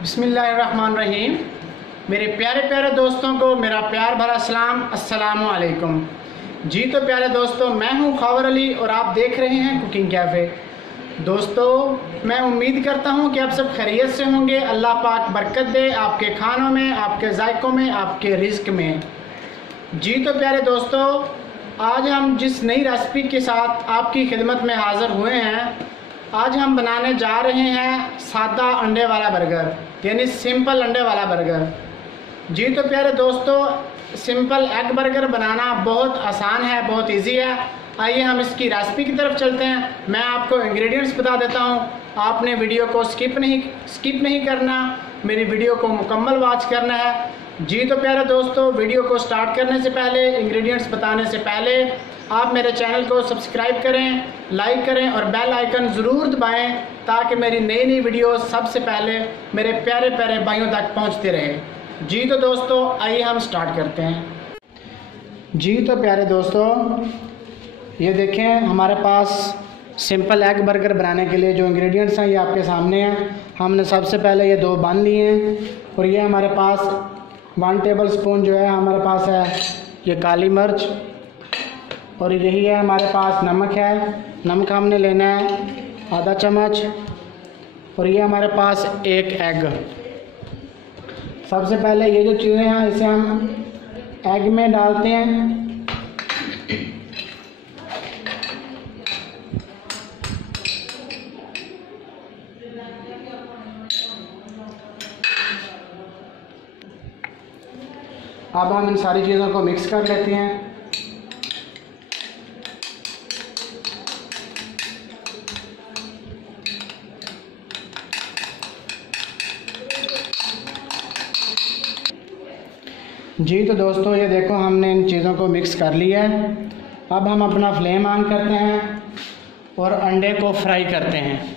बिस्मिल्लाहिर्रहमानिर्रहीम। मेरे प्यारे प्यारे दोस्तों को मेरा प्यार भरा सलाम, अस्सलामु अलैकुम। जी तो प्यारे दोस्तों, मैं हूं खबर अली और आप देख रहे हैं कुकिंग कैफ़े। दोस्तों, मैं उम्मीद करता हूं कि आप सब खैरियत से होंगे। अल्लाह पाक बरकत दे आपके खानों में, आपके जायकों में, आपके रिज्क में। जी तो प्यारे दोस्तों, आज हम जिस नई रेसिपी के साथ आपकी खिदमत में हाज़िर हुए हैं, आज हम बनाने जा रहे हैं सादा अंडे वाला बर्गर, यानी सिंपल अंडे वाला बर्गर। जी तो प्यारे दोस्तों, सिंपल एग बर्गर बनाना बहुत आसान है, बहुत इजी है। आइए हम इसकी रेसिपी की तरफ चलते हैं। मैं आपको इंग्रेडिएंट्स बता देता हूँ। आपने वीडियो को स्किप नहीं करना, मेरी वीडियो को मुकम्मल वॉच करना है। जी तो प्यारे दोस्तों, वीडियो को स्टार्ट करने से पहले, इंग्रेडिएंट्स बताने से पहले आप मेरे चैनल को सब्सक्राइब करें, लाइक करें और बेल आइकन ज़रूर दबाएं ताकि मेरी नई नई वीडियो सबसे पहले मेरे प्यारे प्यारे भाइयों तक पहुंचते रहे। जी तो दोस्तों, आइए हम स्टार्ट करते हैं। जी तो प्यारे दोस्तों, ये देखें हमारे पास सिंपल एग बर्गर बनाने के लिए जो इंग्रेडिएंट्स हैं ये आपके सामने हैं। हमने सबसे पहले ये 2 बांध लिए हैं और ये हमारे पास 1 टेबल स्पून जो है हमारे पास है ये काली मिर्च, और यही है हमारे पास नमक है। नमक हमने लेना है आधा चम्मच, और ये हमारे पास 1 एग। सबसे पहले ये जो चीज़ें हैं इसे हम एग में डालते हैं। अब हम इन सारी चीज़ों को मिक्स कर लेते हैं। जी तो दोस्तों, ये देखो हमने इन चीज़ों को मिक्स कर लिया है। अब हम अपना फ्लेम ऑन करते हैं और अंडे को फ्राई करते हैं।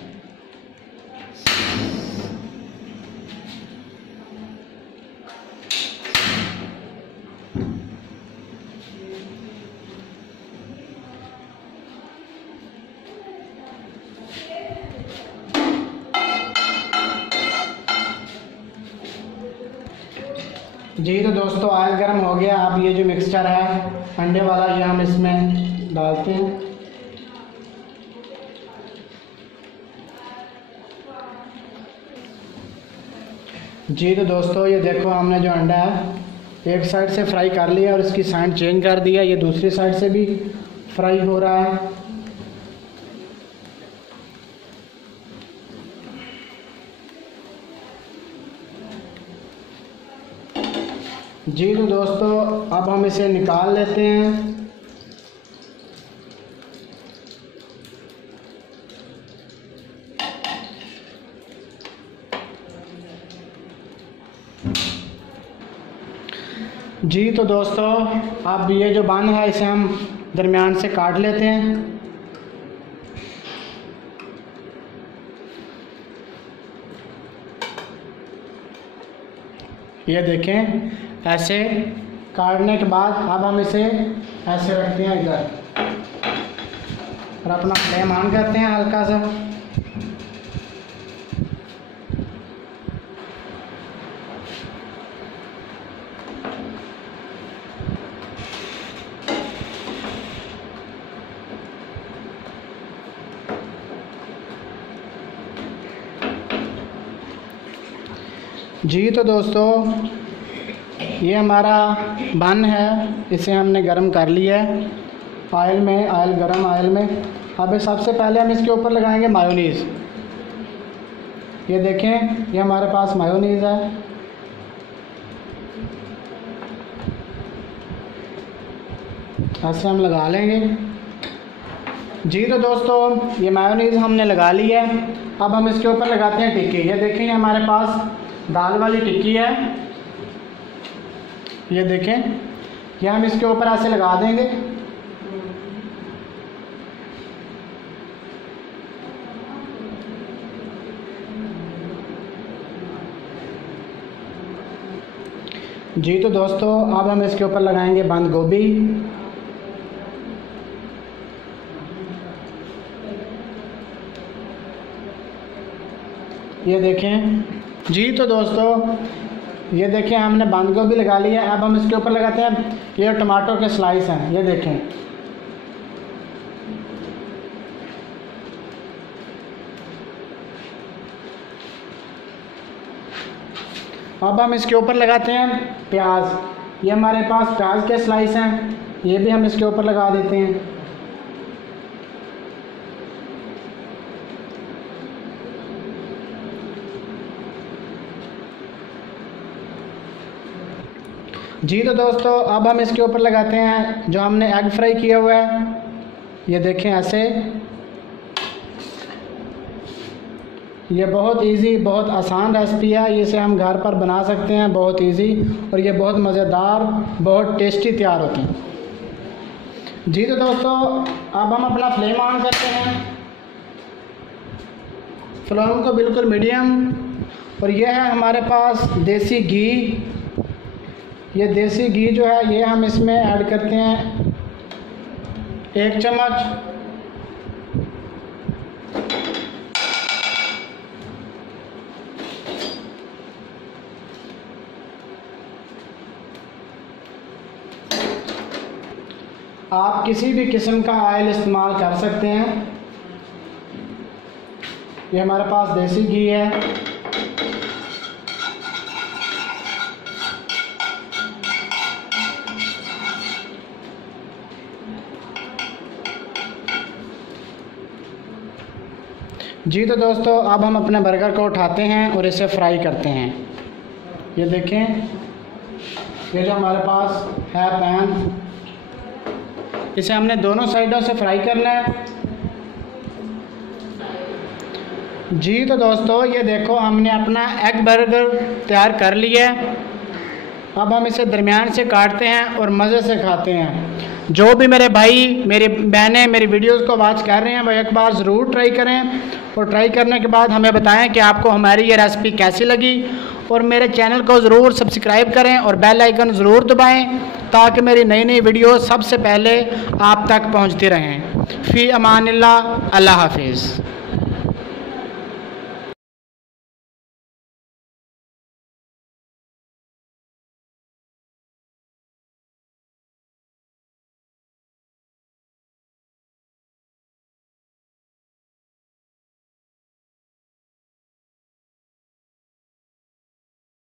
जी तो दोस्तों, ऑयल गर्म हो गया। अब ये जो मिक्सचर है अंडे वाला ये हम इसमें डालते हैं। जी तो दोस्तों, ये देखो हमने जो अंडा है एक साइड से फ्राई कर लिया और इसकी साइड चेंज कर दिया। ये दूसरी साइड से भी फ्राई हो रहा है। जी तो दोस्तों, अब हम इसे निकाल लेते हैं। जी तो दोस्तों, अब ये जो बन है इसे हम दरमियान से काट लेते हैं। ये देखें, ऐसे काटने के बाद अब हम इसे ऐसे रखते हैं इधर और अपना फ्लेम ऑन करते हैं हल्का सा। जी तो दोस्तों, ये हमारा बन है, इसे हमने गरम कर लिया है ऑयल में, गरम ऑयल में। अब सबसे पहले हम इसके ऊपर लगाएंगे मायोनीज़। ये देखें, ये हमारे पास मायोनीज़ है। ऐसे हम लगा लेंगे। जी तो दोस्तों, ये मायोनीज़ हमने लगा ली है। अब हम इसके ऊपर लगाते हैं टिक्की। ये देखें, हमारे पास दाल वाली टिक्की है। ये देखें, ये हम इसके ऊपर ऐसे लगा देंगे। जी तो दोस्तों, अब हम इसके ऊपर लगाएंगे बंद गोभी। ये देखें, जी तो दोस्तों ये देखें हमने बंद गोभी लगा ली है। अब हम इसके ऊपर लगाते हैं ये टमाटो के स्लाइस हैं, ये देखें। अब हम इसके ऊपर लगाते हैं प्याज। ये हमारे पास प्याज के स्लाइस हैं, ये भी हम इसके ऊपर लगा देते हैं। जी तो दोस्तों अब हम इसके ऊपर लगाते हैं जो हमने एग फ्राई किया हुआ है। ये देखें ऐसे। ये बहुत इजी, बहुत आसान रेसिपी है। इसे हम घर पर बना सकते हैं बहुत इजी, और ये बहुत मज़ेदार, बहुत टेस्टी तैयार होती हैं। जी तो दोस्तों अब हम अपना फ्लेम ऑन करते हैं, फ्लेम को बिल्कुल मीडियम। और ये है हमारे पास देसी घी। ये देसी घी जो है ये हम इसमें ऐड करते हैं 1 चम्मच। आप किसी भी किस्म का ऑयल इस्तेमाल कर सकते हैं। ये हमारे पास देसी घी है। जी तो दोस्तों अब हम अपने बर्गर को उठाते हैं और इसे फ्राई करते हैं। ये देखें, ये जो हमारे पास है पैन, इसे हमने दोनों साइडों से फ्राई करना है। जी तो दोस्तों ये देखो हमने अपना एग बर्गर तैयार कर लिया है। अब हम इसे दरमियान से काटते हैं और मज़े से खाते हैं। जो भी मेरे भाई, मेरी बहनें मेरी वीडियोस को वॉच कर रहे हैं वो एक बार ज़रूर ट्राई करें, और ट्राई करने के बाद हमें बताएं कि आपको हमारी ये रेसिपी कैसी लगी। और मेरे चैनल को ज़रूर सब्सक्राइब करें और बेल आइकन ज़रूर दबाएं ताकि मेरी नई नई वीडियो सबसे पहले आप तक पहुंचती रहें। फ़ी अमानिल्लाह, अल्लाह हाफिज़।